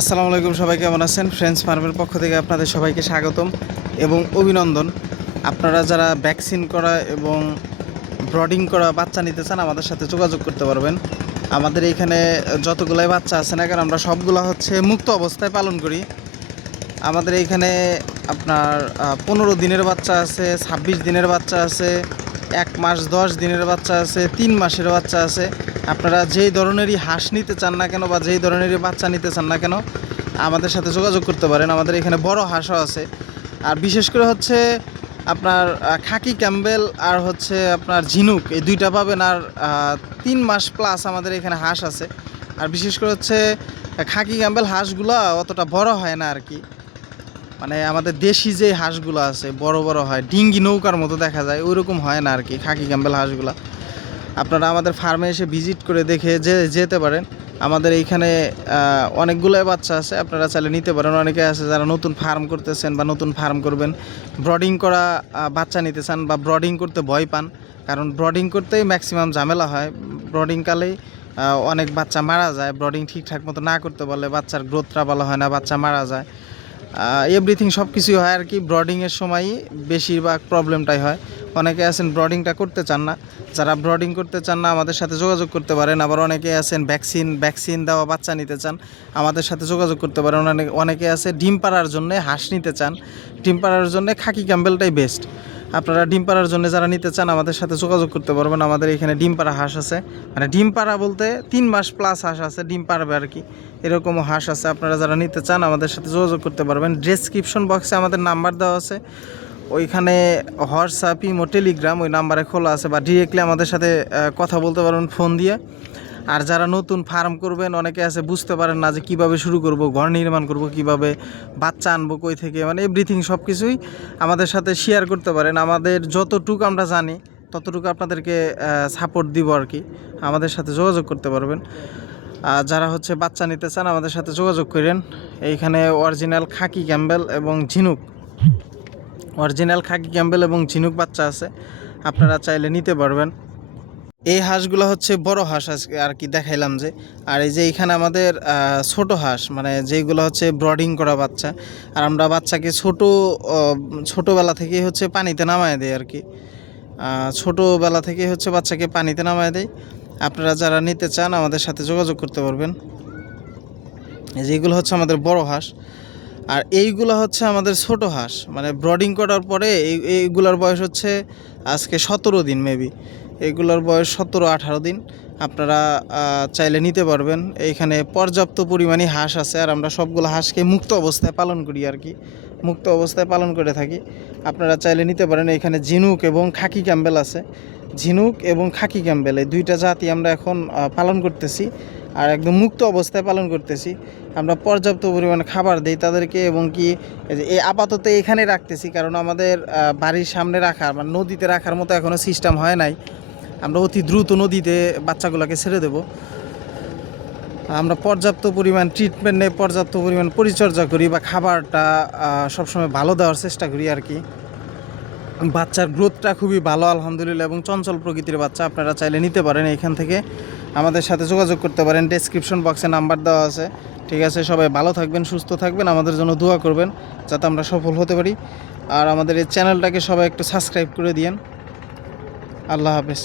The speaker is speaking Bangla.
আসসালামু আলাইকুম, সবাই কেমন আছেন? ফ্রেন্ডস ফার্মের পক্ষ থেকে আপনাদের সবাইকে স্বাগতম এবং অভিনন্দন। আপনারা যারা ভ্যাকসিন করা এবং ব্রডিং করা বাচ্চা নিতে চান আমাদের সাথে যোগাযোগ করতে পারবেন। আমাদের এইখানে যতগুলাই বাচ্চা আছে না কেন আমরা সবগুলো হচ্ছে মুক্ত অবস্থায় পালন করি। আমাদের এইখানে আপনার 15 দিনের বাচ্চা আছে, 26 দিনের বাচ্চা আছে, 1 মাস 10 দিনের বাচ্চা আছে, 3 মাসের বাচ্চা আছে। আপনারা যেই ধরনেরই হাঁস নিতে চান না কেন বা যেই ধরনেরই বাচ্চা নিতে চান না কেন আমাদের সাথে যোগাযোগ করতে পারেন। আমাদের এখানে বড় হাঁসও আছে। আর বিশেষ করে হচ্ছে আপনার খাকি ক্যাম্বেল আর হচ্ছে আপনার ঝিনুক, এই দুইটা পাবেন। আর 3 মাস প্লাস আমাদের এখানে হাঁস আছে। আর বিশেষ করে হচ্ছে খাকি ক্যাম্বেল হাঁসগুলো অতটা বড় হয় না আর কি, মানে আমাদের দেশি যে হাঁসগুলো আছে বড় বড় হয়, ডিঙ্গি নৌকার মতো দেখা যায়, ওইরকম হয় না আর কি খাকি ক্যাম্বেল হাঁসগুলো। আপনারা আমাদের ফার্মে এসে ভিজিট করে দেখে যেতে পারেন। আমাদের এইখানে অনেকগুলোই বাচ্চা আছে, আপনারা চাইলে নিতে পারেন। অনেকে আছে যারা নতুন ফার্ম করতেছেন বা নতুন ফার্ম করবেন, ব্রডিং করা বাচ্চা নিতে চান বা ব্রডিং করতে ভয় পান, কারণ ব্রডিং করতেই ম্যাক্সিমাম ঝামেলা হয়। ব্রডিংকালেই অনেক বাচ্চা মারা যায়। ব্রডিং ঠিকঠাক মতো না করতে পারলে বাচ্চার গ্রোথটা ভালো হয় না, বাচ্চা মারা যায়, এভরিথিং সব কিছুই হয় আর কি। ব্রডিংয়ের সময়ই বেশিরভাগ প্রবলেমটাই হয়। অনেকে আছেন ব্রডিংটা করতে চান না, যারা ব্রডিং করতে চান না আমাদের সাথে যোগাযোগ করতে পারেন। আবার অনেকে আছেন ভ্যাকসিন দেওয়া বাচ্চা নিতে চান, আমাদের সাথে যোগাযোগ করতে পারেন। অনেকে আছে ডিম পাড়ার জন্য হাঁস নিতে চান, ডিম পাড়ার জন্য খাকি ক্যাম্বেলটাই বেস্ট। আপনারা ডিম পাড়ার জন্য যারা নিতে চান আমাদের সাথে যোগাযোগ করতে পারবেন। আমাদের এখানে ডিম পাড়া হাঁস আছে, মানে ডিম পাড়া বলতে 3 মাস প্লাস হাঁস আছে, ডিম পাড়বে আর কি, এরকমও হাঁস আছে। আপনারা যারা নিতে চান আমাদের সাথে যোগাযোগ করতে পারবেন। ডেসক্রিপশন বক্সে আমাদের নাম্বার দেওয়া আছে, ওইখানে হোয়াটসঅ্যাপ, ইমো, টেলিগ্রাম ওই নাম্বারে খোলা আছে, বা ডিরেক্টলি আমাদের সাথে কথা বলতে পারবেন ফোন দিয়ে। আর যারা নতুন ফার্ম করবেন, অনেকে আছে বুঝতে পারেন না যে কিভাবে শুরু করব, ঘর নির্মাণ করব কিভাবে, বাচ্চা আনবো কই থেকে, মানে এভরিথিং সব কিছুই আমাদের সাথে শেয়ার করতে পারেন। আমাদের যতটুকু আমরা জানি ততটুকু আপনাদেরকে সাপোর্ট দিব আর কি। আমাদের সাথে যোগাযোগ করতে পারবেন। যারা হচ্ছে বাচ্চা নিতে চান আমাদের সাথে যোগাযোগ করেন। এইখানে অরিজিনাল খাকি ক্যাম্বেল এবং ঝিনুক বাচ্চা আছে, আপনারা চাইলে নিতে পারবেন। এই হাঁসগুলো হচ্ছে বড় হাঁস আর কি দেখাইলাম যে। আর এই যে এইখানে আমাদের ছোট হাঁস, মানে যেগুলো হচ্ছে ব্রডিং করা বাচ্চা, আর আমরা বাচ্চাকে ছোটোবেলা থেকেই হচ্ছে পানিতে নামায় দেয় আর কি। ছোটোবেলা থেকে হচ্ছে বাচ্চাকে পানিতে নামায় দেয়। আপনারা যারা নিতে চান আমাদের সাথে যোগাযোগ করতে পারবেন। যেগুলো হচ্ছে আমাদের বড় হাঁস, আর এইগুলো হচ্ছে আমাদের ছোট হাঁস, মানে ব্রডিং করার পরে এইগুলোর বয়স হচ্ছে আজকে 17 দিন মেবি, এইগুলোর বয়স 17-18 দিন। আপনারা চাইলে নিতে পারবেন। এইখানে পর্যাপ্ত পরিমাণে হাঁস আছে, আর আমরা সবগুলো হাঁসকে মুক্ত অবস্থায় পালন করি আর কি, মুক্ত অবস্থায় পালন করে থাকি। আপনারা চাইলে নিতে পারেন। এখানে ঝিনুক এবং খাকি ক্যাম্বেল আছে, ঝিনুক এবং খাকি ক্যাম্বেল এই দুইটা জাতি আমরা এখন পালন করতেছি, আর একদম মুক্ত অবস্থায় পালন করতেছি। আমরা পর্যাপ্ত পরিমাণে খাবার দিই তাদেরকে, এবং কি এই আপাতত এখানে রাখতেছি, কারণ আমাদের বাড়ির সামনে রাখার, মানে নদীতে রাখার মতো এখনও সিস্টেম হয় নাই। আমরা অতি দ্রুত নদীতে বাচ্চাগুলোকে ছেড়ে দেব। আমরা পর্যাপ্ত পরিমাণ ট্রিটমেন্ট নেই, পর্যাপ্ত পরিমাণ পরিচর্যা করি, বা খাবারটা সবসময় ভালো দেওয়ার চেষ্টা করি আর কি। বাচ্চার গ্রোথটা খুবই ভালো আলহামদুলিল্লাহ, এবং চঞ্চল প্রকৃতির বাচ্চা। আপনারা চাইলে নিতে পারেন, এখান থেকে আমাদের সাথে যোগাযোগ করতে পারেন। ডেসক্রিপশন বক্সে নাম্বার দেওয়া আছে। ঠিক আছে, সবাই ভালো থাকবেন, সুস্থ থাকবেন, আমাদের জন্য দোয়া করবেন যাতে আমরা সফল হতে পারি। আর আমাদের এই চ্যানেলটাকে সবাই একটু সাবস্ক্রাইব করে দিয়েন। আল্লাহ হাফেজ।